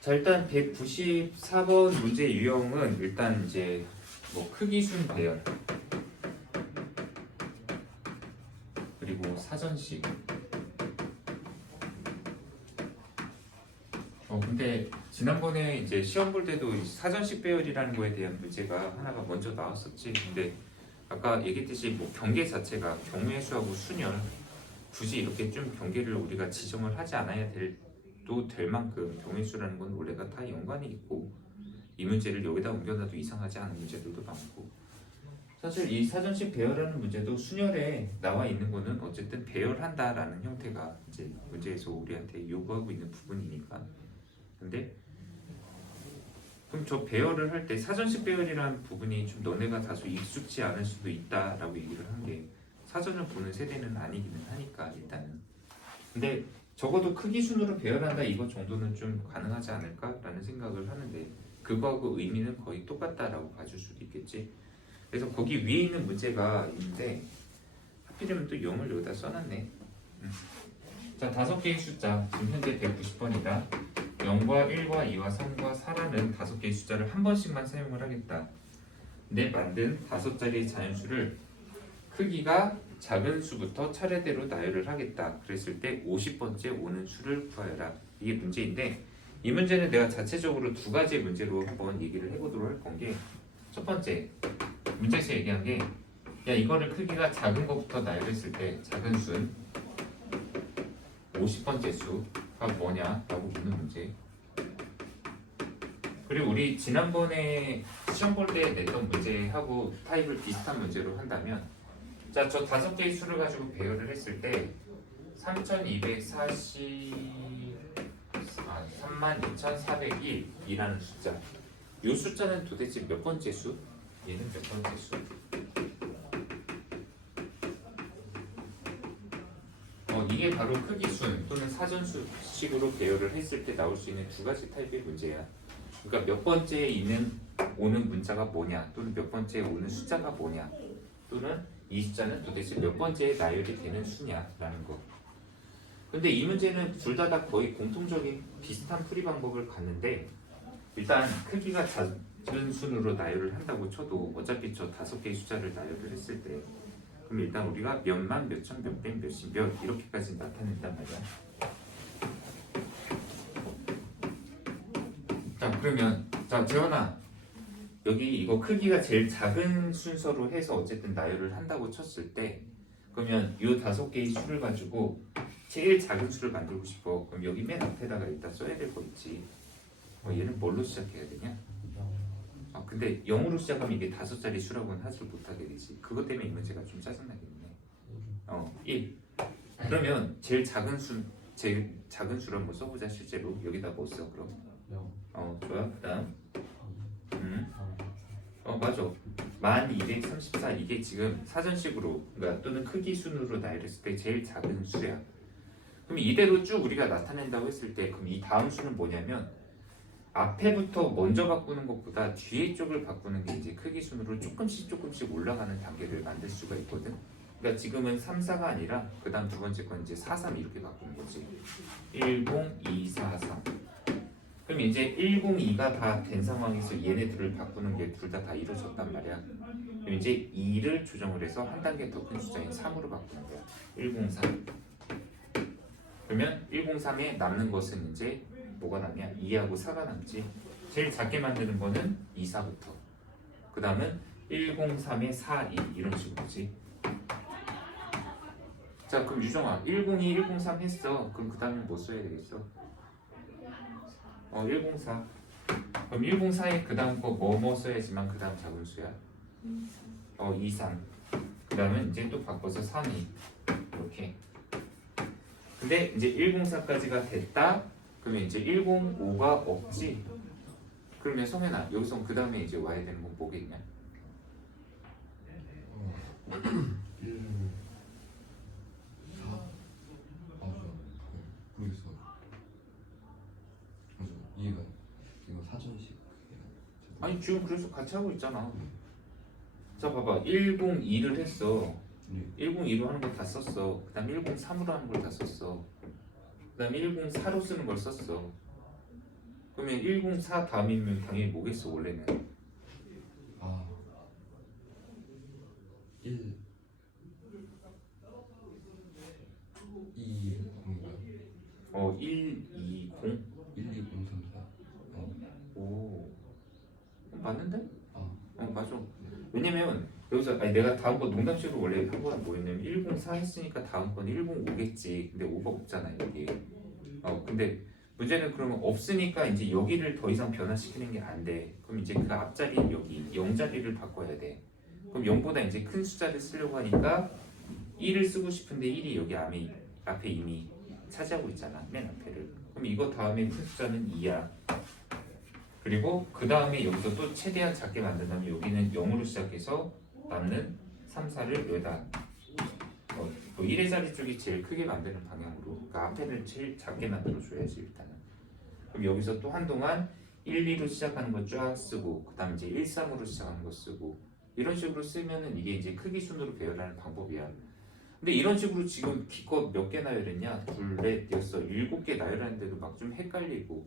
자, 일단 194번 문제 유형은 일단 이제 뭐 크기순 배열 그리고 사전식. 근데 지난번에 이제 시험 볼 때도 이 사전식 배열이라는 거에 대한 문제가 하나가 먼저 나왔었지. 근데 아까 얘기했듯이 뭐 경계 자체가 경우의 수하고 순열 굳이 이렇게 좀 경계를 우리가 지정을 하지 않아야 도 될 만큼 경우의 수라는 건 원래가 다 연관이 있고 이 문제를 여기다 옮겨놔도 이상하지 않은 문제들도 많고 사실 이 사전식 배열하는 문제도 순열에 나와 있는 거는 어쨌든 배열한다라는 형태가 이제 문제에서 우리한테 요구하고 있는 부분이니까. 근데 그럼 저 배열을 할 때 사전식 배열이라는 부분이 좀 너네가 다소 익숙지 않을 수도 있다라고 얘기를 한 게 사전을 보는 세대는 아니기는 하니까 일단은. 근데 적어도 크기 순으로 배열한다 이거 정도는 좀 가능하지 않을까라는 생각을 하는데 그거하고 의미는 거의 똑같다라고 봐줄 수도 있겠지. 그래서 거기 위에 있는 문제가 있는데 하필이면 또 0을 여기다 써놨네. 자, 5개의 숫자 지금 현재 190번이다. 0과 1과 2와 3과 4라는 5개의 숫자를 한 번씩만 사용을 하겠다. 내 만든 5자리의 자연수를 크기가 작은 수부터 차례대로 나열을 하겠다. 그랬을 때 50번째 오는 수를 구하여라. 이게 문제인데 이 문제는 내가 자체적으로 두 가지의 문제로 한번 얘기를 해보도록 할 건 게 첫 번째 문제에서 얘기한 게 야 이거를 크기가 작은 것부터 나열했을 때 작은 수는 50번째 수가 뭐냐라고 묻는 문제. 그리고 우리 지난번에 시험 볼 때 냈던 문제하고 타입을 비슷한 문제로 한다면 자, 저 5개의 수를 가지고 배열을 했을 때 32,401이라는 숫자. 이 숫자는 도대체 몇 번째 수? 얘는 몇 번째 수? 이게 바로 크기순 또는 사전수식으로 배열을 했을 때 나올 수 있는 두 가지 타입의 문제야. 그러니까 몇 번째에 오는 문자가 뭐냐 또는 몇 번째에 오는 숫자가 뭐냐 또는 이 숫자는 도대체 몇 번째에 나열이 되는 수냐라는 거. 근데 이 문제는 둘 다 거의 공통적인 비슷한 풀이 방법을 갖는데 일단 크기가 작은 순으로 나열을 한다고 쳐도 어차피 저 5개의 숫자를 나열을 했을 때 그럼 일단 우리가 몇만, 몇천, 몇백, 몇십, 몇 이렇게까지 나타낸단 말이야. 자 그러면 자 재원아 여기 이거 크기가 제일 작은 순서로 해서 어쨌든 나열을 한다고 쳤을 때 그러면 이 5개의 수를 가지고 제일 작은 수를 만들고 싶어. 그럼 여기 맨 앞에다가 일단 써야 될 거 있지. 얘는 뭘로 시작해야 되냐? 근데 0으로 시작하면 이게 5자리 수라고는 하지 못하게 되지. 그것 때문에 이 문제가 좀 짜증나겠네. 1. 그러면 제일 작은 수를 한번 써보자. 실제로 여기다 뭐 써? 그럼 좋아. 그다음 맞아. 1234 이게 지금 사전식으로 그러니까 또는 크기 순으로 나열했을 때 제일 작은 수야. 그럼 이대로 쭉 우리가 나타낸다고 했을 때 그럼 이 다음 수는 뭐냐면 앞에부터 먼저 바꾸는 것보다 뒤에 쪽을 바꾸는 게 이제 크기 순으로 조금씩 올라가는 단계를 만들 수가 있거든. 그러니까 지금은 3, 4가 아니라 그 다음 두 번째 건 이제 4, 3 이렇게 바꾸는 거지. 10, 2, 4, 3. 그럼 이제 102가 다 된 상황에서 얘네들을 바꾸는 게 둘 다 이루어졌단 말이야. 그럼 이제 2를 조정을 해서 한 단계 더 큰 숫자인 3으로 바꾸는 거야. 103. 그러면 103에 남는 것은 이제 뭐가 남냐? 2하고 4가 남지. 제일 작게 만드는 거는 2, 4부터. 그 다음은 103에 4, 2 이런 식으로지. 자 그럼 유정아 102, 103 했어. 그럼 그 다음에 뭐 써야 되겠어? 104. 그럼 104에 그 다음 거 뭐 써야지만 그 다음 작은 수야? 23. 그 다음은 이제 또 바꿔서 32. 이렇게. 근데 이제 104까지가 됐다. 그러면 이제 105가 없지. 그러면 성현아 여기서 그 다음에 이제 와야 되는 건 뭐겠냐? 1, 4 모르겠어. 맞아. 이거 사전식. 아니 지금 그래서 같이 하고 있잖아. 자 봐봐 102를 했어. 102로 하는 거 다 썼어. 그 다음 103으로 하는 걸 다 썼어. 그 다음 104로 쓰는 걸 썼어. 그럼 그러면 104 다음이면 당연히 뭐겠어 원래는? 아 1 2 0인가요? 120? 12034 오 맞는데? 아 맞아. 왜냐면 여기서 아니 내가 다음 거 농담식으로 원래 한 거는 뭐였냐면 104 했으니까 다음 건 105겠지. 근데 5가 없잖아 여기. 근데 문제는 그러면 없으니까 이제 여기를 더 이상 변화시키는 게 안 돼. 그럼 이제 그 앞자리는 여기 0자리를 바꿔야 돼. 그럼 0보다 이제 큰 숫자를 쓰려고 하니까 1을 쓰고 싶은데 1이 여기 앞에 이미 차지하고 있잖아. 맨 앞에를. 그럼 이거 다음에 큰 숫자는 2야. 그리고 그 다음에 여기서 또 최대한 작게 만든다면 여기는 0으로 시작해서 남는 3, 4를 여기다 1의 자리 쪽이 제일 크게 만드는 방향으로 그러니까 앞에는 제일 작게 만들어줘야지 일단은. 그럼 여기서 또 한동안 1, 2로 시작하는 거 쫙 쓰고 그 다음 이제 1, 3으로 시작하는 거 쓰고 이런 식으로 쓰면은 이게 이제 크기 순으로 배열하는 방법이야. 근데 이런 식으로 지금 기껏 몇 개 나열했냐? 둘, 넷, 여섯, 7개 나열하는데도 막 좀 헷갈리고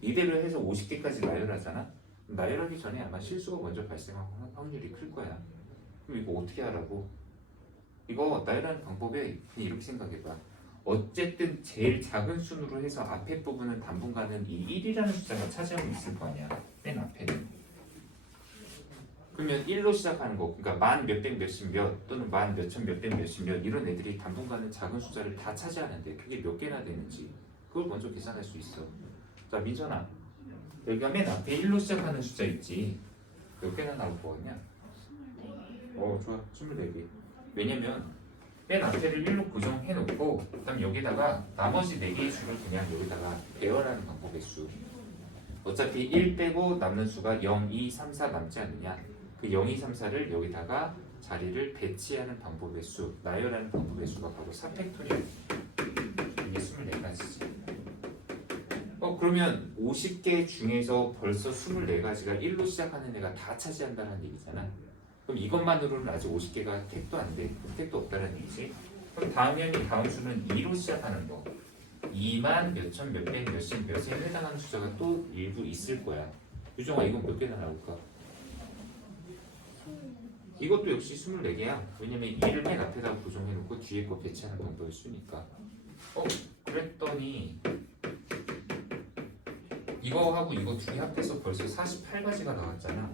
이대로 해서 50개까지 나열하잖아? 나열하기 전에 아마 실수가 먼저 발생할 확률이 클 거야. 그럼 이거 어떻게 하라고? 이거 나열하는 방법에 그냥 이렇게 생각해봐. 어쨌든 제일 작은 순으로 해서 앞에 부분은 당분간은 이 1이라는 숫자가 차지하고 있을 거 아니야. 맨 앞에는. 그러면 1로 시작하는 거, 그러니까 만 몇백 몇십 몇 또는 만 몇천 몇백 몇십 몇 이런 애들이 당분간은 작은 숫자를 다 차지하는데 그게 몇 개나 되는지 그걸 먼저 계산할 수 있어. 자 민선아, 여기가 맨 앞에 1로 시작하는 숫자 있지. 몇 개나 나올 거 같냐? 좋아. 24개. 왜냐면 맨 앞에를 1로 고정해 놓고 그다음 여기다가 나머지 4개의 수를 그냥 여기다가 배열하는 방법의 수. 어차피 1 빼고 남는 수가 0, 2, 3, 4 남지 않느냐. 그 0, 2, 3, 4를 여기다가 자리를 배치하는 방법의 수, 나열하는 방법의 수가 바로 4팩토리얼. 이게 24가지지. 그러면 50개 중에서 벌써 24가지가 1로 시작하는 애가 다 차지한다는 얘기잖아. 그럼 이것만으로는 아직 50개가 택도 안 돼. 택도 없다는 얘기지. 그럼 다음 수는 2로 시작하는 거. 2만 몇천 몇백 몇십 몇에 해당하는 숫자가 또 일부 있을 거야. 유정아 이건 몇 개나 나올까? 이것도 역시 24개야. 왜냐면 2를 맨 앞에다 고정해놓고 뒤에 거 배치하는 방법을 쓰니까. 그랬더니 이거하고 이거 두 개 합해서 벌써 48가지가 나왔잖아.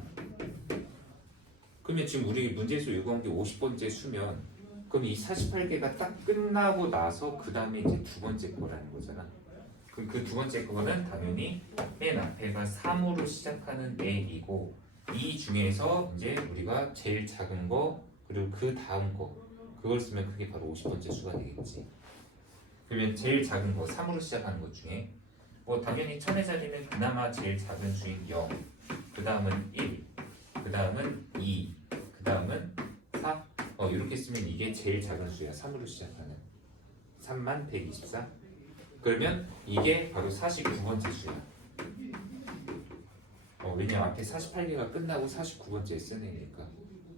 그러면 지금 우리 문제에서 요구한 게 50번째 수면 그럼 이 48개가 딱 끝나고 나서 그 다음에 이제 두 번째 거라는 거잖아. 그럼 그 두 번째 거는 당연히 맨 앞에가 3으로 시작하는 애이고 이 중에서 이제 우리가 제일 작은 거 그리고 그 다음 거 그걸 쓰면 그게 바로 50번째 수가 되겠지. 그러면 제일 작은 거 3으로 시작하는 것 중에 당연히 천의 자리는 그나마 제일 작은 수인 0, 그 다음은 1, 그 다음은 2, 그 다음은 4 이렇게 쓰면 이게 제일 작은 수야. 3으로 시작하는 3만 124. 그러면 이게 바로 49번째 수야. 왜냐면 앞에 48개가 끝나고 49번째에 쓰니까.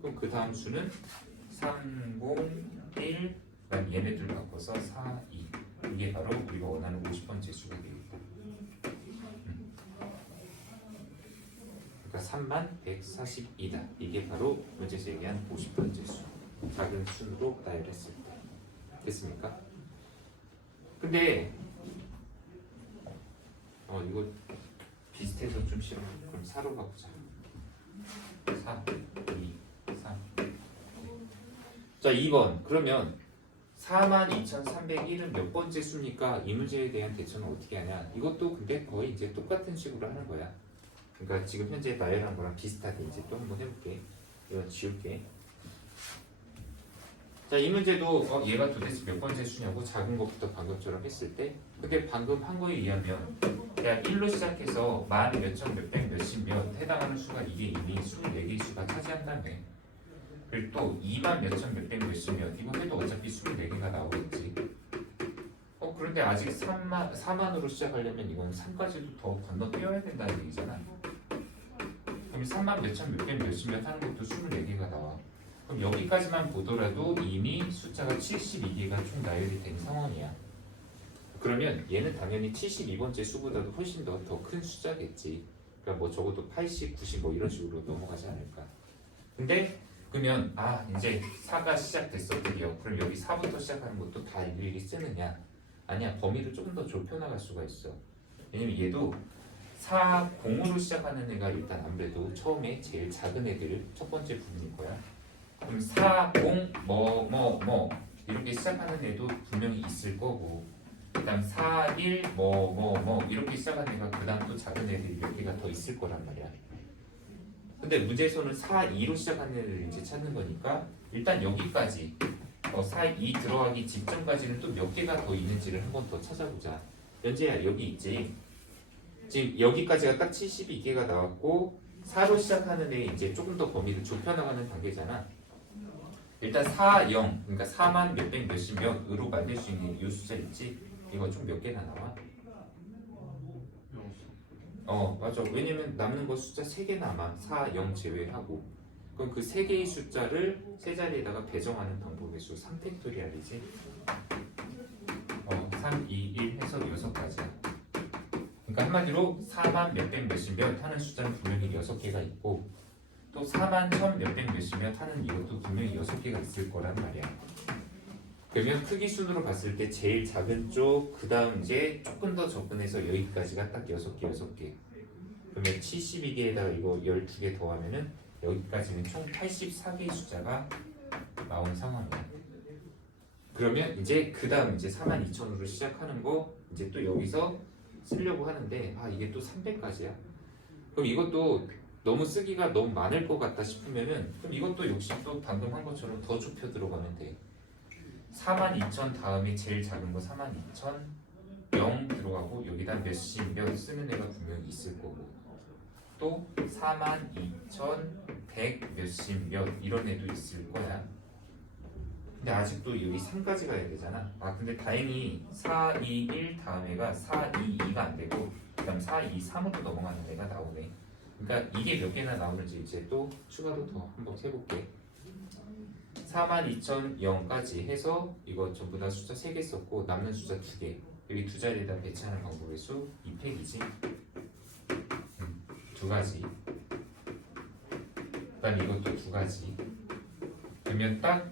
그럼 그 다음 수는 301 그다음 얘네들 바꿔서 42. 이게 바로 우리가 원하는 50번째 수가 되겠다. 그러니까 3142다. 이게 바로 문제에서 얘기한 50번째 수. 작은 순으로 나열했을 때. 됐습니까? 근데 이거 비슷해서 좀 싫어. 그럼 4로 바꾸자. 4, 2, 3. 자 2번. 그러면 42,301은 몇 번째 수입니까? 이 문제에 대한 대처는 어떻게 하냐? 이것도 근데 거의 이제 똑같은 식으로 하는 거야. 그러니까 지금 현재 나열한 거랑 비슷하게 이제 또 한번 해볼게. 이건 지울게. 자, 이 문제도 얘가 도대체 몇 번째 수냐고 작은 것부터 방금처럼 했을 때 근데 방금 한 거에 의하면 그냥 1로 시작해서 만 몇천 몇백 몇십 몇 해당하는 수가 이게 이미 24개의 수가 차지한다며. 그리고 또 2만 몇천 몇백 몇십 몇 이거 해도 어차피 24개가 나오겠지. 그런데 아직 4만으로 시작하려면 이건 3까지도 더 건너뛰어야 된다는 얘기잖아. 그럼 3만 몇천 몇백 몇십 몇 하는 것도 24개가 나와. 그럼 여기까지만 보더라도 이미 숫자가 72개가 총 나열이 된 상황이야. 그러면 얘는 당연히 72번째 수보다도 훨씬 더 큰 숫자겠지. 그러니까 뭐 적어도 80, 90 뭐 이런 식으로 넘어가지 않을까. 근데 그러면 이제 4가 시작됐어 드디어. 그럼 여기 4부터 시작하는 것도 다 일일이 쓰느냐? 아니야. 범위를 조금 더 좁혀 나갈 수가 있어. 왜냐면 얘도 4, 0으로 시작하는 애가 일단 아무래도 처음에 제일 작은 애들 첫 번째 부분일 거야. 그럼 4, 0, 뭐 이렇게 시작하는 애도 분명히 있을 거고, 그 다음 4, 1, 뭐 이렇게 시작하는 애가 그 다음 또 작은 애들이 몇 개가 더 있을 거란 말이야. 근데 문제에서는 4, 2로 시작하는 애를 이제 찾는 거니까 일단 여기까지 4, 2 들어가기 직전까지는 또 몇 개가 더 있는지를 한 번 더 찾아보자. 연재야 여기 있지. 지금 여기까지가 딱 72개가 나왔고 4로 시작하는 애 이제 조금 더 범위를 좁혀나가는 단계잖아. 일단 4, 0 그러니까 4만 몇백 몇십 몇으로 만들 수 있는 이 숫자 있지? 이거 좀 몇 개나 나와? 맞아. 왜냐면 남는 거 숫자 3개 남아. 4, 0 제외하고. 그럼 그 3개의 숫자를 세 자리에다가 배정하는 방법의 수 3팩토리얼이지. 3, 2, 1 해서 6가지야. 그러니까 한마디로 4만 몇백 몇십 몇 하는 숫자는 분명히 6개가 있고 또 4만 1000 몇백 몇십 몇 하는 이것도 분명히 6개가 있을 거란 말이야. 그러면 크기 순으로 봤을 때 제일 작은 쪽, 그 다음 이제 조금 더 접근해서 여기까지가 딱 6개. 그러면 72개에다가 이거 12개 더하면은 여기까지는 총 84개의 숫자가 나온 상황이야. 그러면 이제 그 다음 이제 42,000으로 시작하는 거 이제 또 여기서 쓰려고 하는데 이게 또 300까지야. 그럼 이것도 너무 쓰기가 너무 많을 것 같다 싶으면은 그럼 이것도 역시 또 방금 한 것처럼 더 좁혀 들어가면 돼. 42,000 다음에 제일 작은 거 42,000 0 들어가고 여기다 몇십 몇 쓰는 애가 분명히 있을 거고 또 42,100 몇십 몇 이런 애도 있을 거야. 근데 아직도 여기 3까지 가야 되잖아. 근데 다행히 4, 2, 1 다음 애가 4, 2, 2가 안 되고 그 다음 4, 2, 3으로 넘어가는 애가 나오네. 그러니까 이게 몇 개나 나오는지 이제 또 추가로 더 한번 해볼게. 42,000까지 해서 이거 전부 다 숫자 3개 썼고 남는 숫자 2개 여기 두 자리에다 배치하는 방법의 수 2팩이지. 2가지. 그 다음에 이것도 2가지. 그러면 딱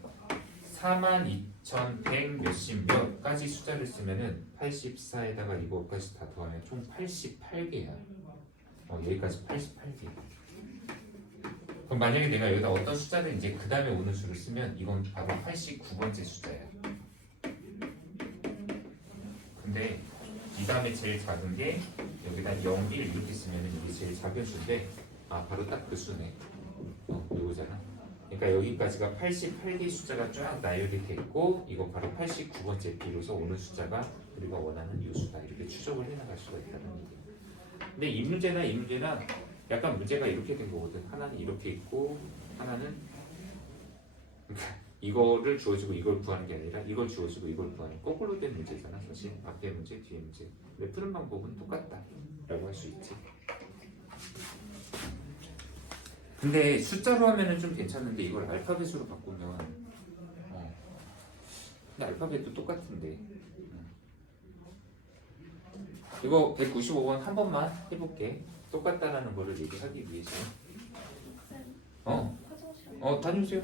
42,100 몇십 몇까지 숫자를 쓰면은 84에다가 이거까지 다 더하면 총 88개야. 여기까지 88개. 그럼 만약에 내가 여기다 어떤 숫자를 이제 그 다음에 오는 수를 쓰면 이건 바로 89번째 숫자야. 근데 이 다음에 제일 작은 게 여기다 0, 1 이렇게 쓰면 이게 제일 작은 수인데 바로 딱 그 수네. 이거잖아. 그러니까 여기까지가 88개 숫자가 쫙 나열이 됐고 이거 바로 89번째 비로소 오는 숫자가 우리가 원하는 이 수다 이렇게 추적을 해나갈 수가 있다는 얘기야. 근데 이 문제나 약간 문제가 이렇게 된 거거든. 하나는 이렇게 있고 하나는 이거를 주어지고 이걸 구하는 게 아니라 이걸 주어지고 이걸 구하는 거꾸로 된 문제잖아. 사실 앞에 문제 뒤에 문제. 근데 푸는 방법은 똑같다 라고 할 수 있지. 근데 숫자로 하면은 좀 괜찮은데 이걸 알파벳으로 바꾸면 근데 알파벳도 똑같은데 이거 195번 한 번만 해볼게. 똑같다라는 거를 얘기하기 위해서. 다녀오세요.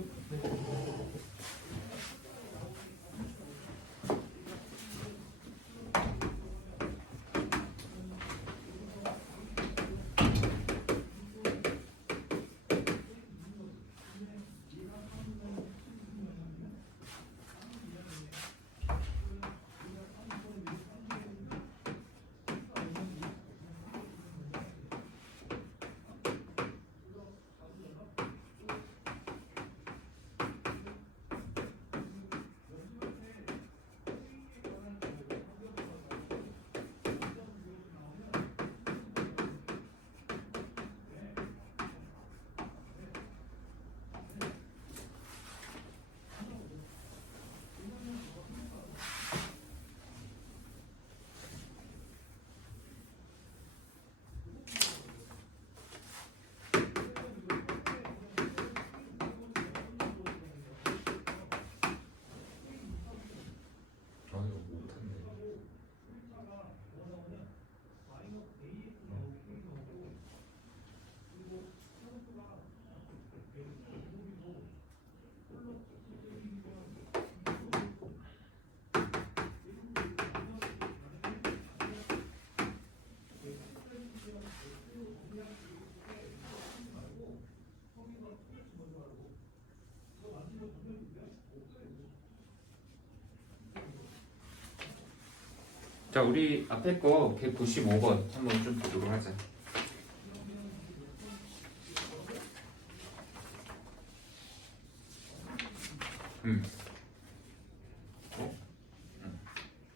자, 우리 앞에 거 195번 한번 좀 보도록 하자.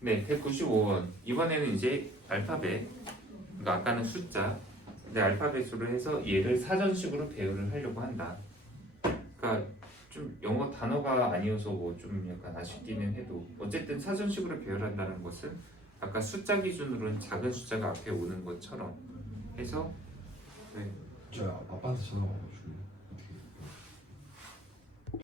네, 195원. 이번에는 이제 알파벳. 그러니까 아까는 숫자. 근데 알파벳으로 해서 얘를 사전식으로 배열을 하려고 한다. 그러니까 좀 영어 단어가 아니어서 뭐 좀 약간 아쉽기는 해도 어쨌든 사전식으로 배열한다는 것은 아까 숫자 기준으로는 작은 숫자가 앞에 오는 것처럼 해서 네. 저 아빠한테 전화 와가지고